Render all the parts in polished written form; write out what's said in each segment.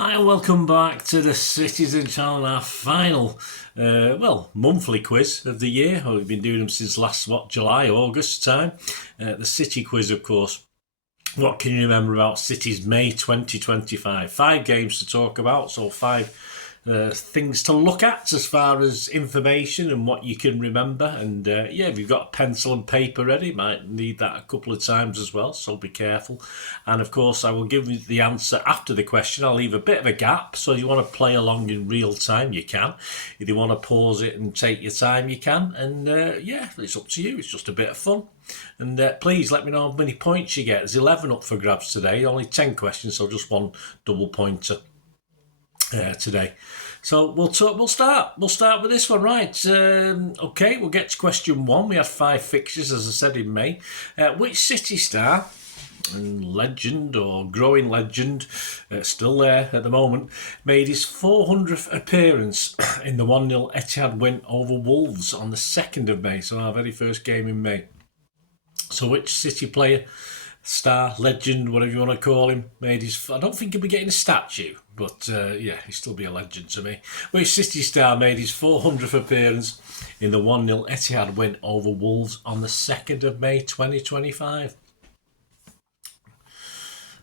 Hi, and welcome back to the Citizen Channel, our final, monthly quiz of the year. We've been doing them since last, July, August time. The City quiz, of course. What can you remember about City's May 2025? 5 games to talk about, so 5 things to look at as far as information and what you can remember. And if you've got a pencil and paper ready, might need that a couple of times as well, so be careful. And of course, I will give you the answer after the question. I'll leave a bit of a gap, so if you want to play along in real time, you can. If you want to pause it and take your time, you can. And it's up to you. It's just a bit of fun. And please let me know how many points you get. There's 11 up for grabs today, only 10 questions, so just one double pointer today. So we'll start with this one, right? Okay, we'll get to question 1. We had 5 fixtures, as I said, in May. Which City star and legend or growing legend, still there at the moment, made his 400th appearance in the 1-0 Etihad win over Wolves on the 2nd of May, so our very first game in May. So which City player, star, legend, whatever you want to call him, made his... I don't think he'll be getting a statue, but he'll still be a legend to me. Which City star made his 400th appearance in the 1-0 Etihad win over Wolves on the 2nd of May 2025?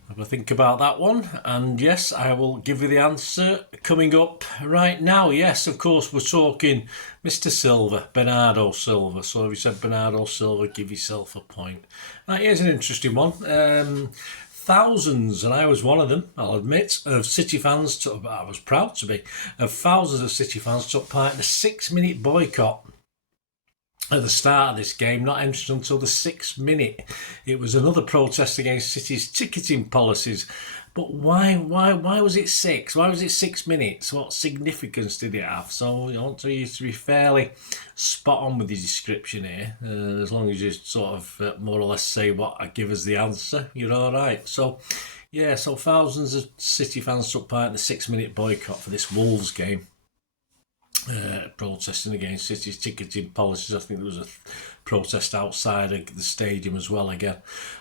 Have a think about that one, and yes, I will give you the answer coming up right now. Yes, of course, we're talking Mr. Silva, Bernardo Silva. So if you said Bernardo Silva, give yourself a point. Right, here's an interesting one. Thousands, and I was one of them, I'll admit, of City fans, I was proud to be, of thousands of City fans took part in the 6-minute boycott at the start of this game, not entering until the 6th minute. It was another protest against City's ticketing policies. But why was it 6? Why was it 6 minutes? What significance did it have? So I want you to be fairly spot on with the description here. As long as you sort of more or less say what I give as the answer, you're all right. So thousands of City fans took part in the 6-minute boycott for this Wolves game. Protesting against City's ticketing policies. I think there was a protest outside of the stadium as well again.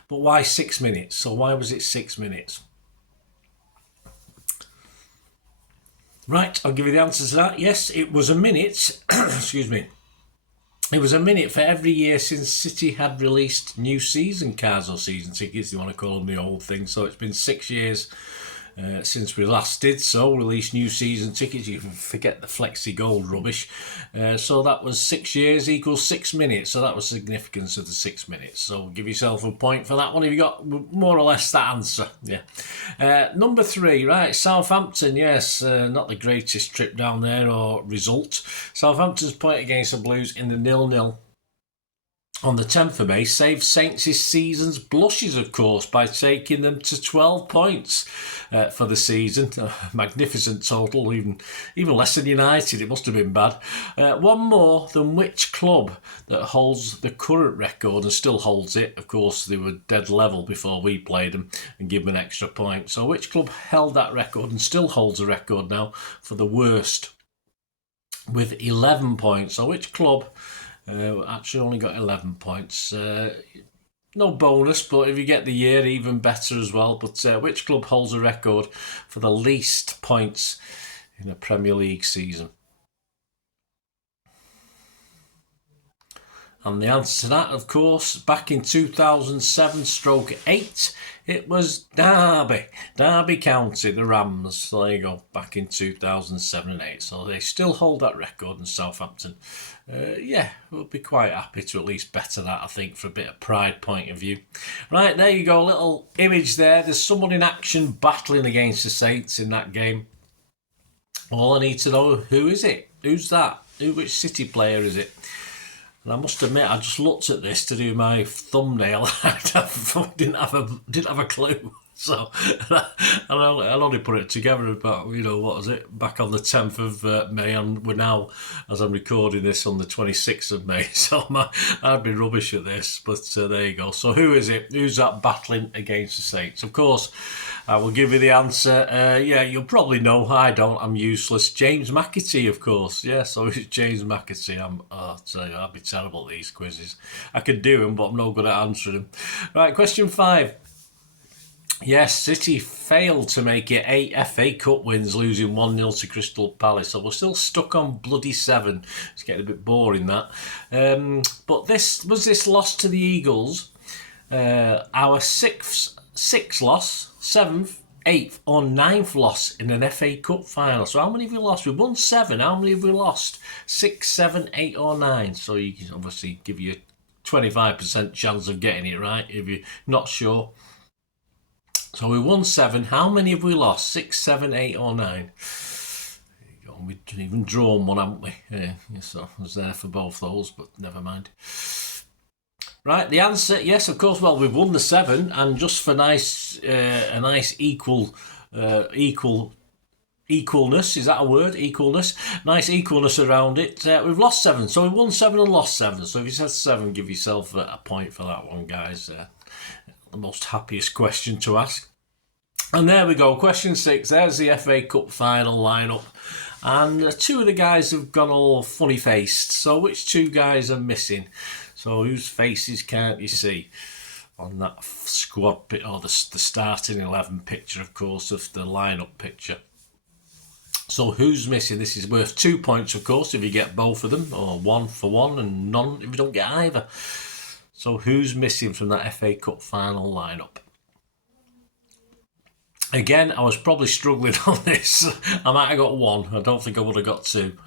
But why 6 minutes? So why was it 6 minutes? Right, I'll give you the answer to that. Yes, it was a minute. Excuse me. It was a minute for every year since City had released new season cards or season tickets. You want to call them the old thing. So it's been 6 years since we last did so, released new season tickets. You can forget the Flexi Gold rubbish. So that was 6 years equals 6 minutes. So that was the significance of the 6 minutes. So give yourself a point for that one if you got more or less that answer. Yeah. Number 3, right, Southampton. Yes, not the greatest trip down there or result. Southampton's point against the Blues in the 0-0 on the 10th of May saved Saints' season's blushes, of course, by taking them to 12 points for the season. A magnificent total, even less than United. It must have been bad. One more than which club that holds the current record and still holds it. Of course, they were dead level before we played them and give them an extra point. So which club held that record and still holds a record now for the worst with 11 points? So which club... actually only got 11 points. No bonus, but if you get the year, even better as well. But which club holds a record for the least points in a Premier League season? And the answer to that, of course, back in 2007/8, it was Derby. Derby County, the Rams. So there you go, back in 2007 and 8. So they still hold that record in Southampton. We'll be quite happy to at least better that, I think, for a bit of pride point of view. Right, there you go, a little image there. There's someone in action battling against the Saints in that game. All I need to know, who is it? Who's that? Which City player is it? And I must admit, I just looked at this to do my thumbnail. I didn't have a clue. So I'll only put it together about, what was it, back on the 10th of May, and we're now, as I'm recording this, on the 26th of May. So I'd be rubbish at this, but there you go. So who is it? Who's that battling against the Saints? Of course, I will give you the answer. You'll probably know. I don't. I'm useless. James McAtee, of course. Yeah, so it's James McAtee. I'll tell you, I'd be terrible at these quizzes. I could do them, but I'm no good at answering them. Right, question 5. Yes, City failed to make it 8 FA Cup wins, losing 1-0 to Crystal Palace. So we're still stuck on bloody 7. It's getting a bit boring, that. But this loss to the Eagles, our sixth loss, 7th, 8th or 9th loss in an FA Cup final. So how many have we lost? We've won 7. How many have we lost? 6, 7, 8 or 9. So you can obviously give you a 25% chance of getting it right if you're not sure. So we won 7. How many have we lost? 6, 7, 8 or 9. We didn't even drawn one, haven't we? Yeah, so I was there for both those, but never mind. Right, the answer, yes, of course. Well, we've won the 7, and just for a nice equalness, is that a word? Equalness? Nice equalness around it. We've lost 7, so we've won 7 and lost 7. So if you said 7, give yourself a point for that one, guys. The most happiest question to ask. And there we go, question 6. There's the FA Cup final lineup. And 2 of the guys have gone all funny faced. So which 2 guys are missing? So whose faces can't you see on that squad or the starting 11 picture, of course, of the lineup picture? So who's missing? This is worth 2 points, of course, if you get both of them, or 1 for 1 and none if you don't get either. So who's missing from that FA Cup final lineup? Again, I was probably struggling on this. I might have got 1. I don't think I would have got 2.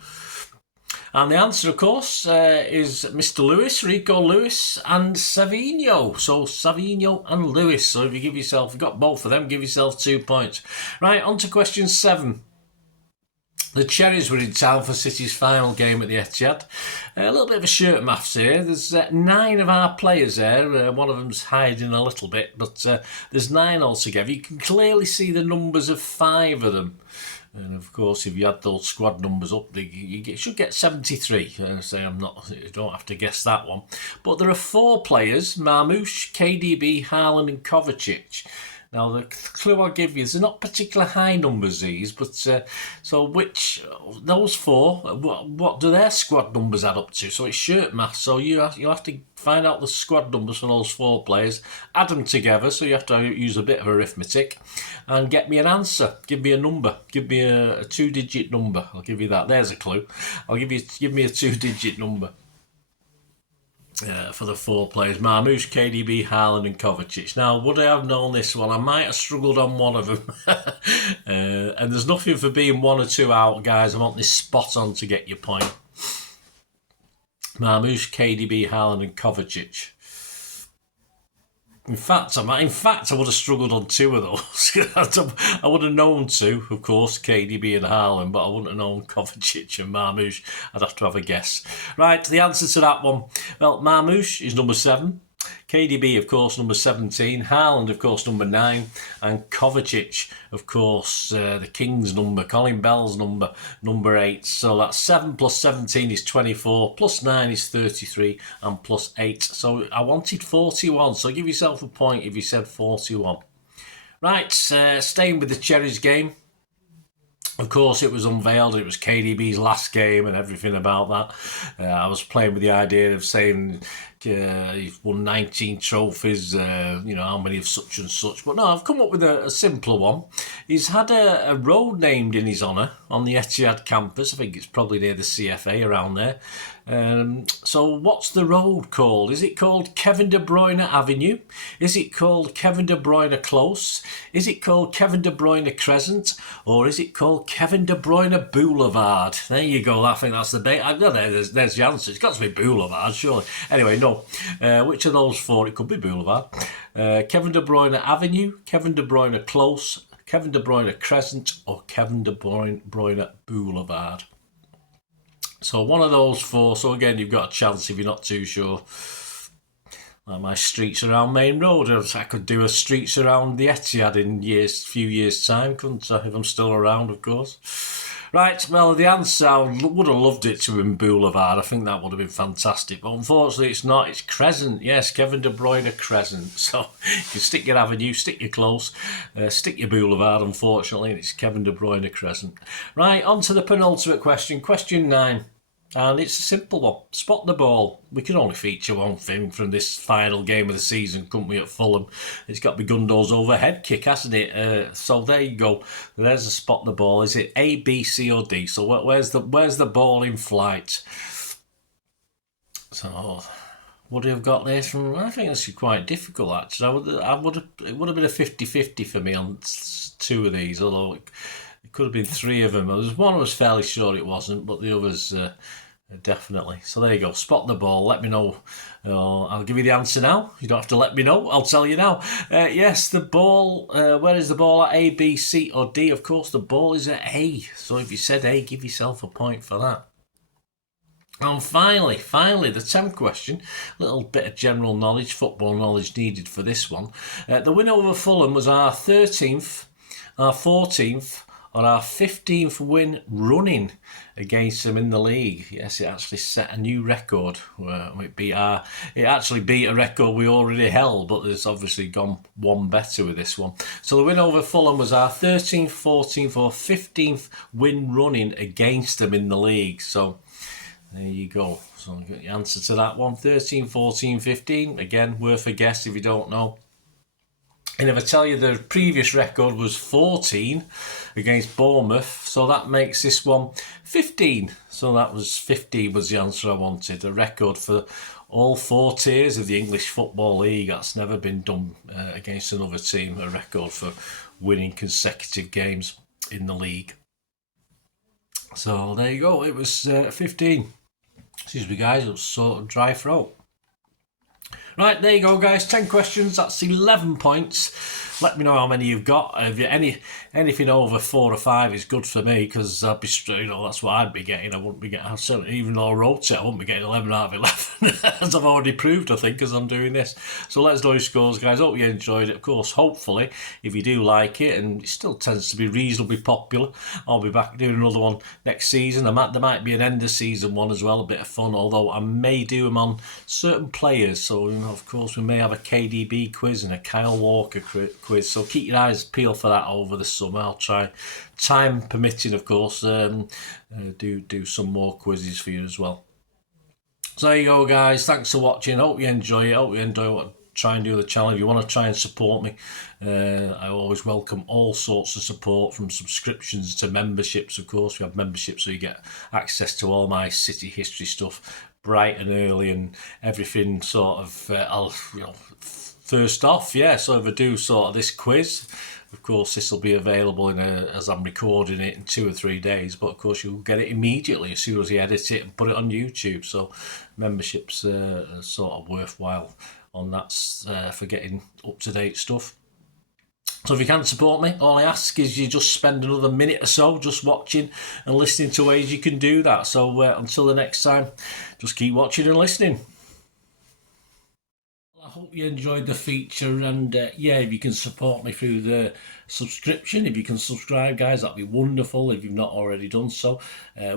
And the answer, of course, is Mr. Lewis, Rico Lewis, and Savinho. So Savinho and Lewis. So if you got both of them, give yourself 2 points. Right, on to question 7. The Cherries were in town for City's final game at the Etihad. A little bit of a shirt maths here. There's 9 of our players there. One of them's hiding a little bit, but there's 9 altogether. You can clearly see the numbers of 5 of them. And of course, if you add those squad numbers up, you should get 73. You don't have to guess that one. But there are 4 players: Marmoush, KDB, Haaland and Kovacic. Now, the clue I'll give you is they're not particularly high numbers, these, but so which, those 4, what do their squad numbers add up to? So it's shirt maths, so you'll have to find out the squad numbers for those 4 players, add them together, so you have to use a bit of arithmetic, and get me an answer. Give me a number. Give me a 2-digit number. I'll give you that. There's a clue. Give me a 2-digit number. For the 4 players: Marmoush, KDB, Haaland and Kovacic. Now, would I have known this one? I might have struggled on one of them. And there's nothing for being 1 or 2 out, guys. I want this spot on to get your point. Marmoush, KDB, Haaland and Kovacic. In fact, I would have struggled on 2 of those. I would have known 2, of course, KDB and Haaland, but I wouldn't have known Kovacic and Marmoush. I'd have to have a guess. Right, the answer to that one. Well, Marmoush is number 7. KDB, of course, number 17. Haaland, of course, number 9. And Kovacic, of course, the King's number, Colin Bell's number 8. So that's 7 plus 17 is 24, plus 9 is 33, and plus 8. So I wanted 41, so give yourself a point if you said 41. Right, staying with the Cherries game. Of course, it was unveiled. It was KDB's last game and everything about that. I was playing with the idea of saying he's won 19 trophies, how many of such and such. But no, I've come up with a simpler one. He's had a road named in his honour on the Etihad campus. I think it's probably near the CFA around there. So what's the road called? Is it called Kevin De Bruyne Avenue? Is it called Kevin De Bruyne Close? Is it called Kevin De Bruyne Crescent? Or is it called Kevin De Bruyne Boulevard? There you go. I think that's the bait. There's the answer. It's got to be Boulevard, surely. Anyway, no. Which of those 4? It could be Boulevard. Kevin De Bruyne Avenue, Kevin De Bruyne Close, Kevin De Bruyne Crescent, or Kevin De Bruyne Boulevard. So one of those 4. So again, you've got a chance if you're not too sure. Like my streets around Main Road. I could do a streets around the Etihad in few years' time, couldn't I? If I'm still around, of course. Right, well, the answer, I would have loved it to have been Boulevard. I think that would have been fantastic. But unfortunately, it's not. It's Crescent. Yes, Kevin De Bruyne Crescent. So you can stick your avenue, stick your close, stick your Boulevard, unfortunately, and it's Kevin De Bruyne Crescent. Right, on to the penultimate question. Question 9. And it's a simple one. Spot the ball. We can only feature one thing from this final game of the season, couldn't we, at Fulham? It's got to be Gundo's overhead kick, hasn't it? So there you go. There's a spot the ball. Is it A, B, C or D? So where's the ball in flight? So would have got this from? I think this is quite difficult actually. It would have been a 50-50 for me on two of these, although it could have been three of them. There was one I was fairly sure it wasn't, but the others definitely. So there you go. Spot the ball. Let me know. I'll give you the answer now. You don't have to let me know. I'll tell you now. Yes, the ball. Where is the ball at? A, B, C or D? Of course, the ball is at A. So if you said A, give yourself a point for that. And finally, the 10th question, a little bit of general knowledge, football knowledge needed for this one. The win over Fulham was our 13th, our 14th, or our 15th win running against them in the league. Yes, it actually set a new record. It actually beat a record we already held, but it's obviously gone one better with this one. So the win over Fulham was our 13th, 14th, or 15th win running against them in the league. So there you go. So I'll get the answer to that one. 13, 14, 15. Again, worth a guess if you don't know. And if I tell you the previous record was 14 against Bournemouth, so that makes this one 15. So that was 15 was the answer I wanted. A record for all four tiers of the English Football League. That's never been done against another team. A record for winning consecutive games in the league. So there you go. It was 15. Excuse me, guys. It was sort of dry throat. Right, there you go, guys. 10 questions. That's 11 points. Let me know how many you've got. If you, anything over 4 or 5 is good for me, because I'd be, that's what I'd be getting. I wouldn't be getting, even though I wrote it, I wouldn't be getting 11 out of 11, as I've already proved, I think, as I'm doing this. So let us know your scores, guys. Hope you enjoyed it. Of course, hopefully, if you do like it, and it still tends to be reasonably popular, I'll be back doing another one next season. There might be an end of season one as well, a bit of fun, although I may do them on certain players. So, of course, we may have a KDB quiz and a Kyle Walker quiz. So keep your eyes peeled for that over the summer. I'll try, time permitting, of course, do some more quizzes for you as well. So there you go, guys. Thanks for watching. Hope you enjoy it. Hope you enjoy what I try and do the channel. If you want to try and support me, I always welcome all sorts of support, from subscriptions to memberships. Of course, we have memberships, so you get access to all my city history stuff bright and early, and everything sort of, first off, so if I do sort of this quiz, of course this will be available as I'm recording it in 2 or 3 days, but of course you'll get it immediately as soon as you edit it and put it on YouTube. So memberships are sort of worthwhile on that for getting up-to-date stuff. So if you can support me, all I ask is you just spend another minute or so just watching and listening to ways you can do that. So until the next time, just keep watching and listening. I hope you enjoyed the feature, and if you can support me through the subscription, if you can subscribe, guys, that'd be wonderful if you've not already done so.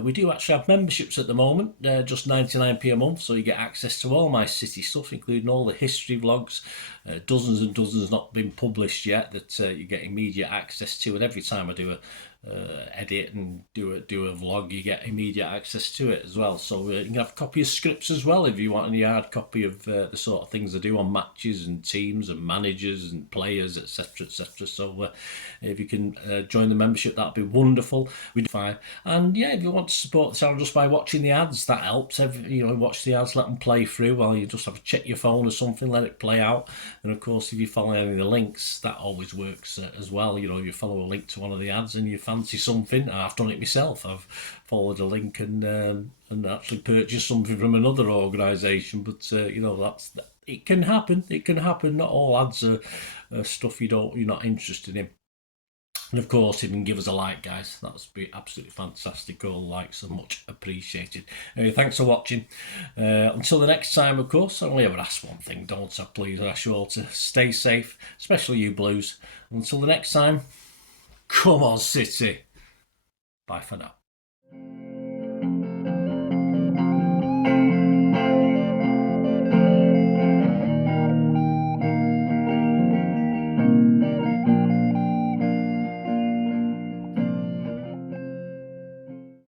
We do actually have memberships at the moment, just 99p a month, so you get access to all my city stuff, including all the history vlogs, dozens and dozens not been published yet, that you get immediate access to, and every time I do a edit and do a vlog, you get immediate access to it as well. So you can have a copy of scripts as well if you want any hard copy of the sort of things I do on matches and teams and managers and players, etc, etc. So if you can join the membership, that'd be wonderful. We do fine. And if you want to support the channel just by watching the ads, that helps. Watch the ads, let them play through while you just have to check your phone or something, let it play out. And of course, if you follow any of the links, that always works as well. If you follow a link to one of the ads and you fancy something, I've done it myself. I've followed a link and actually purchased something from another organisation. But it can happen. It can happen. Not all ads are stuff you're not interested in. And of course, if you can give us a like, guys, that would be absolutely fantastic. All likes are much appreciated. Anyway, thanks for watching. Until the next time, of course, I only ever ask one thing, don't I? Please, I ask you all to stay safe, especially you Blues. Until the next time, come on, City. Bye for now.